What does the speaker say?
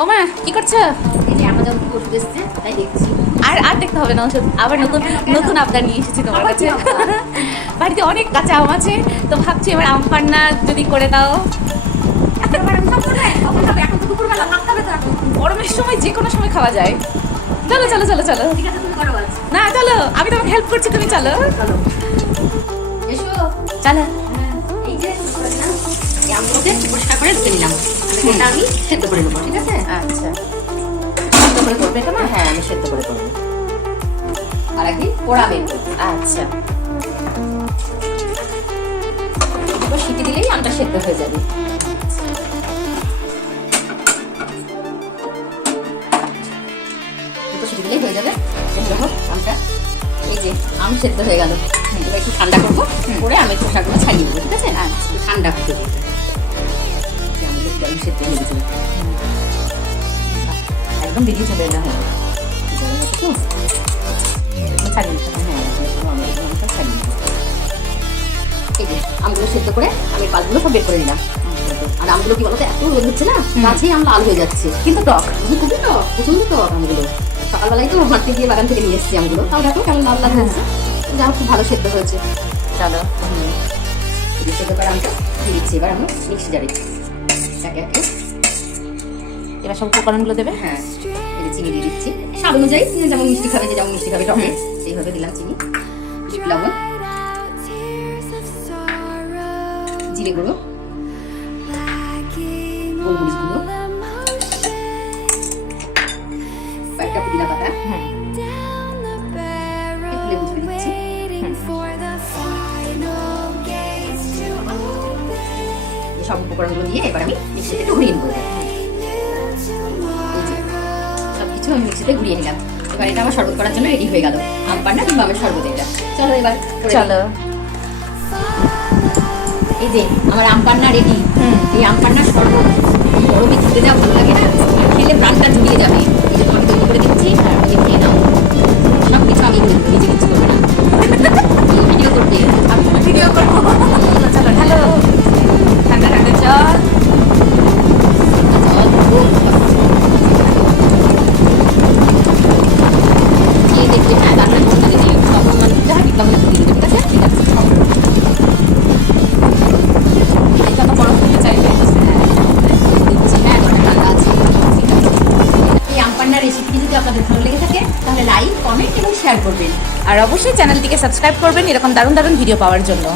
ও মা কি করছো? এই যে আমাদের ওষুধ এসছে তাই দেখছি। আর আর দেখতে হবে না, ওষুধ আবার নতুন নতুন আবদার নিয়ে এসেছি তোমার কাছে। বাড়িতে অনেক কাঁচা আম আছে, তো ভাবছি এবার আম পান্না যদি করে দাও। এখন তো দুপুরবেলা ভাত খাবে তো এখন। গরমের সময় যে কোনো সময় খাওয়া যায়। চলো চলো চলো চলো। ঠিক আছে তুমি করো আজ। না চলো, আমি তোমাকে হেল্প করছি, তুমি চলো। চলো এসো। চলো। এই যে এই আমগুলোকে পরিষ্কার করে ধুয়ে নিলাম। এটা আমি সেদ্ধ করে নেবো, ঠিক আছে? আচ্ছা সেদ্ধ করে করবে তো না? হ্যাঁ আমি সেদ্ধ করে করবো। আর একদিন পোড়া বের করবো। আচ্ছা দুটো সিটি দিলেই আমটা সেদ্ধ হয়ে যাবে। দুটো সিটি দিলেই হয়ে যাবে। দেখো আমটা, এই যে আম সেদ্ধ হয়ে গেল। এবার একটু ঠান্ডা করবো, করে আমের খোসাগুলো ছাড়িয়ে নেবো, ঠিক আছে? একটু ঠান্ডা করতে দিই। আমগুলো একটু আলু সেদ্ধ হয়ে গেছে। একদম বেরিয়ে চলে এলাম। গরম আছে তো? ছাড়িয়ে নিতে হবে। হ্যাঁ পুরো আমের আমটা ছাড়িয়ে নেবো। এই যে আমগুলো সেদ্ধ করে আমের পালগুলো সব বের করে নিলাম। আর আমগুলো কি বলতো, এত রোদ হচ্ছে না, গাছেই আম লাল হয়ে যাচ্ছে, কিন্তু টক, খুবই টক, প্রচন্ড টক আমগুলো। সকালবেলায় তো হাঁটতে গিয়ে বাগান থেকে নিয়ে এসেছি আমগুলো, তাও দেখো কেমন লাল লাল হয়েছে। যা হোক, খুব ভালো সেদ্ধ হয়েছে। চলো। এই সেদ্ধ করে আমটা দিয়ে দিচ্ছি এবার আমি মিক্সি জারে একে একে। এবার সব উপকরণগুলো দেবে। হ্যাঁ এই যে চিনি দিয়ে দিচ্ছি স্বাদ অনুযায়ী, যে যেমন মিষ্টি খাবে, যে যেমন মিষ্টি খাবে টকে সেইভাবে দিলাম চিনি, বিট লবণ, জিরে গুঁড়ো, গোলমরিচ গুঁড়ো, কয়েকটা পুদিনা পাতা, একটু লেবু চিপে দিচ্ছি। এই সব উপকরণগুলো দিয়ে এবার আমি মিক্সিতে একটু ঘুরিয়ে নেবো। সব কিছু আমি মিক্সিতে ঘুরিয়ে নিলাম। এবার এটা আমার শরবত করার জন্য রেডি হয়ে গেল, আম পান্না কিংবা আমের শরবত। এটা চলো এবার করে দিই। চলো। এই যে আমার আম পান্না রেডি। এই আম পান্নার শরবত গরমে খেতে যা ভালো লাগে না, খেলে প্রাণটা জুড়িয়ে যাবে। এই যে তোমাকে তৈরি করে দিচ্ছি, এই যে খেয়ে নাও। সব কিছু আমি করে দেবো, নিজে কিছু করবো না। ভিডিও করতে আমি ভিডিও করবো। চলো হ্যালো, ঠান্ডা ঠান্ডা জল। খেয়ে দেখবে। হ্যাঁ তারপরে মশলা দিয়ে লবণ দিতে হয়, বিট লবণ দিয়ে দেবে, ঠিক আছে? ঠিক আছে। এটা তো বরফ খেতে চাইবে। দিচ্ছি, হ্যাঁ ঘরে ঠান্ডা আছে। ঠিক আছে। এই আম পান্নার রেসিপিটি যদি আপনাদের ভালো লেগে থাকে তাহলে লাইক, কমেন্ট এবং শেয়ার করবেন। আর অবশ্যই চ্যানেলটিকে সাবস্ক্রাইব করবেন এরকম দারুণ দারুণ ভিডিও পাওয়ার জন্য।